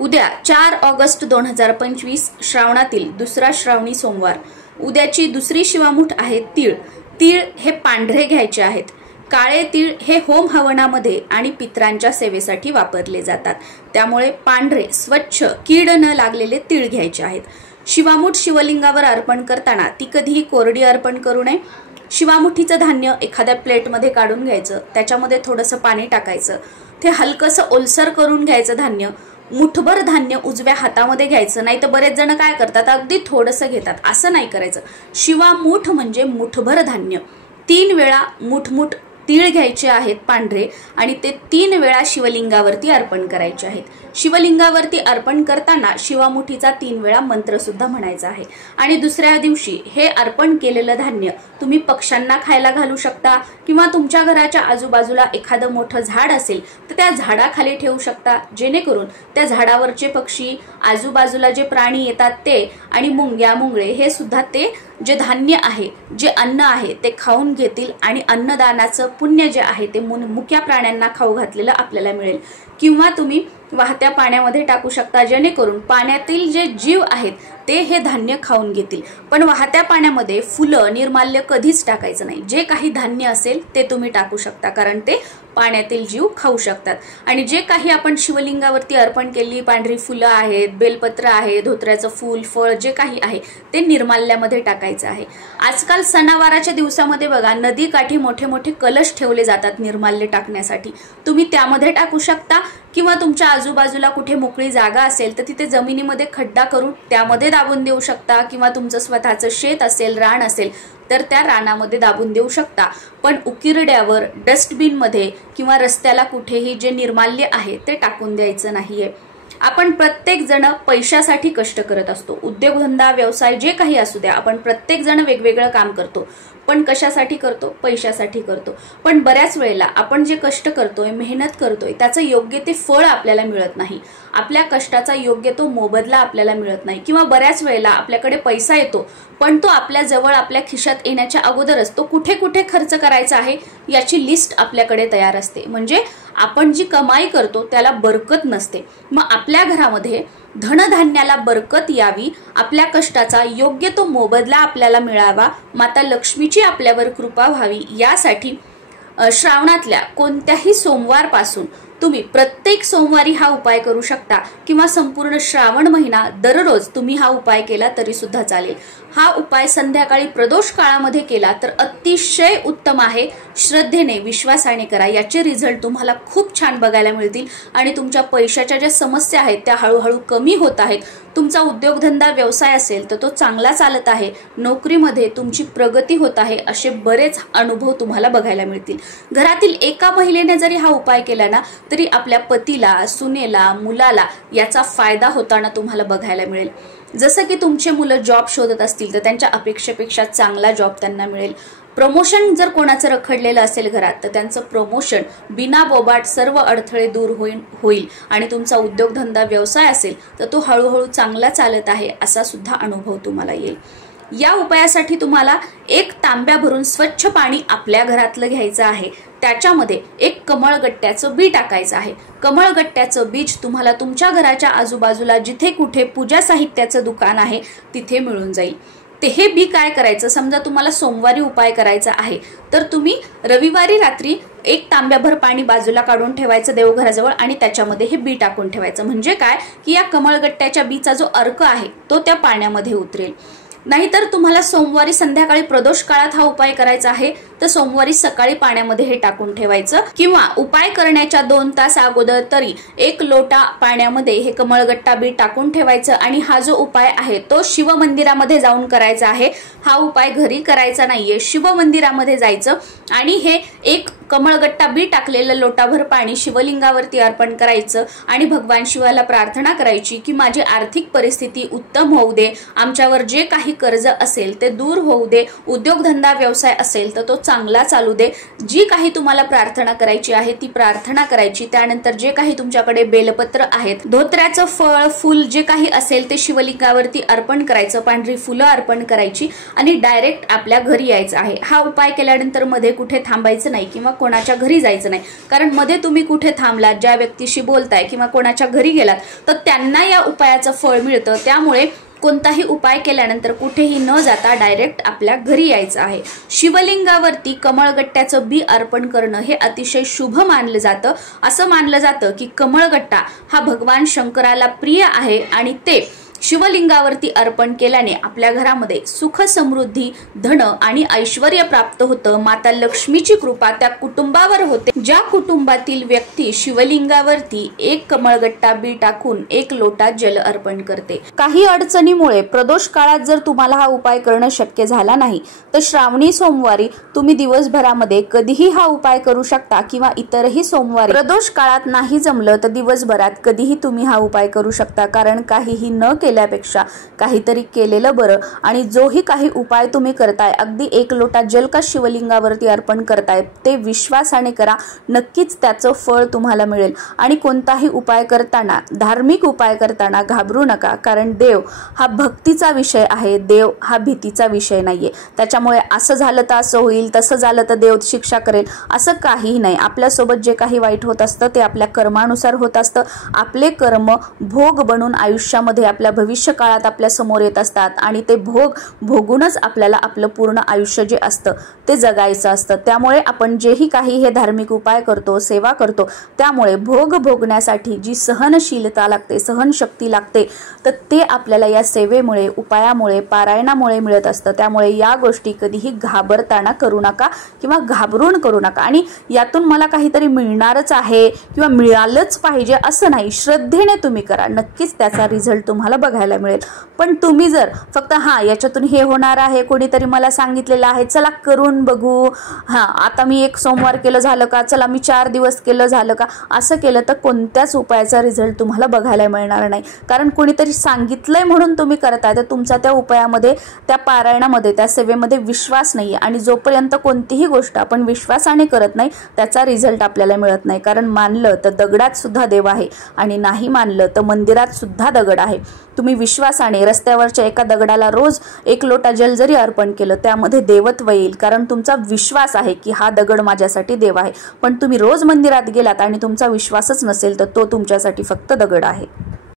उद्या 4 ऑगस्ट 2025 श्रावणातील दुसरा श्रावणी सोमवार। उद्याची दुसरी शिवामूठ आहे तीळ। तीळ हे पांढरे घ्यायचे आहेत। काळे तीळ हे होम हवनामध्ये आणि पितरांच्या सेवेसाठी वापरले जातात, त्यामुळे पांढरे स्वच्छ कीड न लागलेले तीळ घ्यायचे आहेत। शिवामूठ शिवलिंगावर अर्पण करताना ती कधीही कोरडी अर्पण करू नये। शिवामुठीचं धान्य एखाद्या प्लेटमध्ये काढून घ्यायचं, त्याच्यामध्ये थोडंसं पाणी टाकायचं, ते हलकसं ओलसर करून घ्यायचं धान्य। मुठभर धान्य उजव्या हातामध्ये घ्यायचं, नाही तर बरेच जण काय करतात अगदी थोडंसं घेतात, असं नाही करायचं। शिवामूठ म्हणजे मुठभर धान्य। 3 वेळा मुठमुठ तीळ घ्यायचे आहेत पांढरे आणि ते 3 वेळा शिवलिंगावरती अर्पण करायचे आहेत। शिवलिंगावरती अर्पण करताना शिवामुठीचा 3 वेळा मंत्र सुद्धा म्हणायचा आहे। आणि दुसऱ्या दिवशी हे अर्पण केलेलं धान्य तुम्ही पक्ष्यांना खायला घालू शकता किंवा तुमच्या घराच्या आजूबाजूला एखादं मोठं झाड असेल तर त्या झाडाखाली ठेवू शकता, जेणेकरून त्या झाडावरचे पक्षी, आजूबाजूला जे प्राणी येतात ते आणि मुंग्या मुंगळे हे सुद्धा ते जे धान्य आहे, जे अन्न आहे ते खाऊन घेतील आणि अन्नदानाचं पुण्य जे आहे ते मुक्या प्राण्यांना खाऊ घातलेलं आपल्याला मिळेल। किंवा तुम्ही वाहत्या पाण्यामध्ये टाकू शकता, जेणेकरून पाण्यातील जे जीव आहेत ते हे धान्य खाऊन घेतील। पण वाहत्या पाण्यामध्ये फुलं, निर्माल्य कधीच टाकायचं नाही। जे काही धान्य असेल ते तुम्ही टाकू शकता, कारण ते पाण्यातील जीव खाऊ शकतात। आणि जे काही आपण शिवलिंगावरती अर्पण केलेली पांढरी फुलं आहेत, बेलपत्र आहे, धोत्र्याचं फूल, फळ जे काही आहे ते निर्माल्यामध्ये टाकायचं आहे। आजकाल सणावाराच्या दिवसामध्ये बघा नदी काठी मोठे मोठे कलश ठेवले जातात निर्माल्य टाकण्यासाठी, तुम्ही त्यामध्ये टाकू शकता। किंवा तुमच्या आजूबाजूला कुठे मोकळी जागा असेल तर तिथे जमिनीमध्ये खड्डा करून त्यामध्ये दाबून देऊ शकता, किंवा तुमचं स्वतःचं शेत असेल, रान असेल तर त्या रानामध्ये दाबून देऊ शकता। पण उकिरड्यावर, डस्टबिन मध्ये किंवा रस्त्याला कुठेही जे निर्माल्य आहे ते टाकून द्यायचं नाहीये। आपण प्रत्येक जण पैशासाठी कष्ट करत असतो, उद्योगधंदा, व्यवसाय जे काही असू द्या, आपण प्रत्येक जण वेगवेगळं काम करतो, पण कशासाठी करतो? पैशासाठी करतो। पण बऱ्याच वेळेला आपण जे कष्ट करतोय, मेहनत करतोय, त्याचं योग्य ते फळ आपल्याला मिळत नाही, आपल्या कष्टाचा योग्य तो मोबदला आपल्याला मिळत नाही। किंवा बऱ्याच वेळेला आपल्याकडे पैसा येतो, पण तो आपल्या जवळ, आपल्या खिशात येण्याच्या अगोदरच तो कुठे कुठे खर्च करायचा आहे याची लिस्ट आपल्याकडे तयार असते। म्हणजे आपण जी कमाई करतो त्याला बरकत नसते। मग आपल्या घरामध्ये धनधान्याला बरकत यावी, आपल्या कष्टाचा योग्य तो मोबदला आपल्याला मिळावा, माता लक्ष्मीची आपल्यावर कृपा व्हावी, यासाठी श्रावणातल्या कोणत्याही सोमवारपासून तुम्ही प्रत्येक सोमवारी हा उपाय करू शकता, किंवा संपूर्ण श्रावण महिना दररोज तुम्ही हा उपाय केला तरी सुद्धा चालेल। हा उपाय संध्याकाळी प्रदोष काळामध्ये केला तर अतिशय उत्तम आहे। श्रद्धेने, विश्वासाने करा, याचे रिझल्ट तुम्हाला खूप छान बघायला मिळतील आणि तुमच्या पैशाच्या ज्या समस्या आहेत त्या हळूहळू कमी होत आहेत। तुमचा उद्योगधंदा, व्यवसाय असेल तर तो चांगला चालत आहे, नोकरीमध्ये तुमची प्रगती होत आहे, असे बरेच अनुभव तुम्हाला बघायला मिळतील। घरातील एका महिलेने जरी हा उपाय केला ना तरी आपल्या पतीला, सुनेला, मुलाला याचा फायदा होताना तुम्हाला बघायला मिळेल। जसं की तुमचे मुलं जॉब शोधत असतील तर त्यांच्या अपेक्षेपेक्षा चांगला जॉब त्यांना मिळेल। प्रमोशन जर कोणाचं रखडलेलं असेल घरात तर त्यांचं प्रमोशन बिना बोबाट सर्व अडथळे दूर होईल आणि तुमचा उद्योगधंदा, व्यवसाय असेल तर तो हळूहळू चांगला चालत आहे असा सुद्धा अनुभव तुम्हाला येईल। या उपायासाठी तुम्हाला 1 तांब्या भरून स्वच्छ पाणी आपल्या घरातलं घ्यायचं आहे, त्याच्यामध्ये 1 कमळगट्ट्याचं बी टाकायचं आहे। कमळगट्ट्याचं बीज तुम्हाला तुमच्या घराच्या आजूबाजूला जिथे कुठे पूजा साहित्याचं दुकान आहे तिथे मिळून जाईल। ते हे बी काय करायचं, समजा तुम्हाला सोमवारी उपाय करायचा आहे तर तुम्ही रविवारी रात्री 1 तांब्याभर पाणी बाजूला काढून ठेवायचं देवघराजवळ आणि त्याच्यामध्ये हे बी टाकून ठेवायचं। म्हणजे काय की या कमळगट्ट्याच्या बीचा जो अर्क आहे तो त्या पाण्यामध्ये उतरेल। नाहीतर तुम्हाला सोमवारी संध्याकाळी प्रदोष काळात हा उपाय करायचा आहे तर सोमवारी सकाळी पाण्यामध्ये हे टाकून ठेवायचं, किंवा उपाय करण्याच्या 2 तास अगोदर तरी 1 लोटा पाण्यामध्ये हे कमळगट्टा बी टाकून ठेवायचं। आणि हा जो उपाय आहे तो शिव मंदिरामध्ये जाऊन करायचा आहे। हा उपाय घरी करायचा नाहीये, शिव मंदिरामध्ये जायचं आणि हे 1 कमळगट्टा बी टाकलेलं लोटाभर पाणी शिवलिंगावरती अर्पण करायचं आणि भगवान शिवाला प्रार्थना करायची की माझी आर्थिक परिस्थिती उत्तम होऊ दे, आमच्यावर जे काही कर्ज असेल ते दूर होऊ दे, उद्योगधंदा, व्यवसाय असेल तर तो चांगला चालू दे। जी काही तुम्हाला प्रार्थना करायची आहे ती प्रार्थना करायची। त्यानंतर जे काही तुमच्याकडे बेलपत्र आहेत, धोत्र्याचं फळ, फूल जे काही असेल ते शिवलिंगावरती अर्पण करायचं, पांढरी फुलं अर्पण करायची आणि डायरेक्ट आपल्या घरी यायचं आहे। हा उपाय केल्यानंतर मध्ये कुठे थांबायचं जायचं नाही किंवा कोणाच्या घरी जायचं नाही, कारण मध्ये तुम्ही कुठे थांबलात, ज्या व्यक्तीशी बोलताय किंवा कोणाच्या घरी गेलात तर त्यांना या उपायाचं फळ मिळतं। त्यामुळे कोणताही उपाय केल्यानंतर कुठेही न जाता डायरेक्ट आपल्या घरी यायचं आहे। शिवलिंगावरती कमळगट्ट्याचं बी अर्पण करणं हे अतिशय शुभ मानलं जातं। असं मानलं जातं की कमळगट्टा हा भगवान शंकराला प्रिय आहे आणि ते शिवलिंगावरती अर्पण केल्याने आपल्या घरामध्ये सुख समृद्धी, धन आणि ऐश्वर्य प्राप्त होतं। माता लक्ष्मीची कृपा त्या कुटुंबावर होते ज्या कुटुंबातील व्यक्ती शिवलिंगावरती एक कमळगट्टा बी टाकून एक लोटा जल अर्पण करते। काही अडचणीमुळे प्रदोष काळात जर तुम्हाला हा उपाय करणं शक्य झाला नाही तर श्रावणी सोमवारी तुम्ही दिवसभरामध्ये कधीही हा उपाय करू शकता किंवा इतरही सोमवारी। प्रदोष काळात नाही जमलं तर दिवसभरात कधीही तुम्ही हा उपाय करू शकता, कारण काहीही न केल्यापेक्षा काहीतरी केलेलं बरं। आणि जोही काही उपाय तुम्ही करताय, अगदी एक लोटा जल का शिवलिंगावरती अर्पण करताय ते विश्वासाने करा, नक्कीच त्याचं फळ तुम्हाला मिळेल। आणि कोणताही उपाय करताना, धार्मिक उपाय करताना घाबरू नका, कारण देव हा भक्तीचा विषय आहे, देव हा भीतीचा विषय नाहीये। त्याच्यामुळे असं झालं तर असं होईल, तसं झालं तर देव शिक्षा करेल असं काहीही नाही। आपल्यासोबत जे काही वाईट होत असतं ते आपल्या कर्मानुसार होत असतं। आपले कर्म भोग बनून आयुष्यामध्ये आपल्या भविष्य काळात आपल्या समोर येत असतात आणि ते भोग भोगूनच आपल्याला आपलं पूर्ण आयुष्य जे असतं ते जगायचं असतं। त्यामुळे आपण जेही काही हे धार्मिक उपाय करतो, सेवा करतो, त्यामुळे भोग भोगण्यासाठी जी सहनशीलता लागते, सहनशक्ती लागते, तर ते आपल्याला या सेवेमुळे, उपायामुळे, पारायणामुळे मिळत असतं। त्यामुळे या गोष्टी कधीही घाबरताना करू नका किंवा घाबरून करू नका। आणि यातून मला काहीतरी मिळणारच आहे किंवा मिळालंच पाहिजे असं नाही, श्रद्धेने तुम्ही करा, नक्कीच त्याचा रिझल्ट तुम्हाला बघायला मिळेल। पण तुम्ही जर फक्त याच्यातून हे होणार आहे, कोणीतरी मला सांगितलेलं आहे, चला करून बघू, आता मी एक सोमवार केलं झालं का, चला मी 4 दिवस केलं झालं का, असं केलं तर कोणत्याच उपायाचा रिझल्ट तुम्हाला बघायला मिळणार नाही। कारण कोणीतरी सांगितलंय म्हणून तुम्ही करताय तर तुमचा त्या उपायामध्ये, त्या पारायणामध्ये, त्या सेवेमध्ये विश्वास नाहीये। आणि जोपर्यंत कोणतीही गोष्ट आपण विश्वासाने करत नाही त्याचा रिझल्ट आपल्याला मिळत नाही। कारण मानलं तर दगडात सुद्धा देव आहे आणि नाही मानलं तर मंदिरात सुद्धा दगड आहे। तुम्ही विश्वासाने रस्त्यावरच्या एका दगडाला रोज एक लोटा जल जरी अर्पण केलं त्यामध्ये देवत्व येईल, कारण तुमचा विश्वास आहे की हा दगड माझ्यासाठी देव आहे। पण तुम्ही रोज मंदिरात गेलात आणि तुमचा विश्वासच नसेल तर तो तुमच्यासाठी फक्त दगड आहे।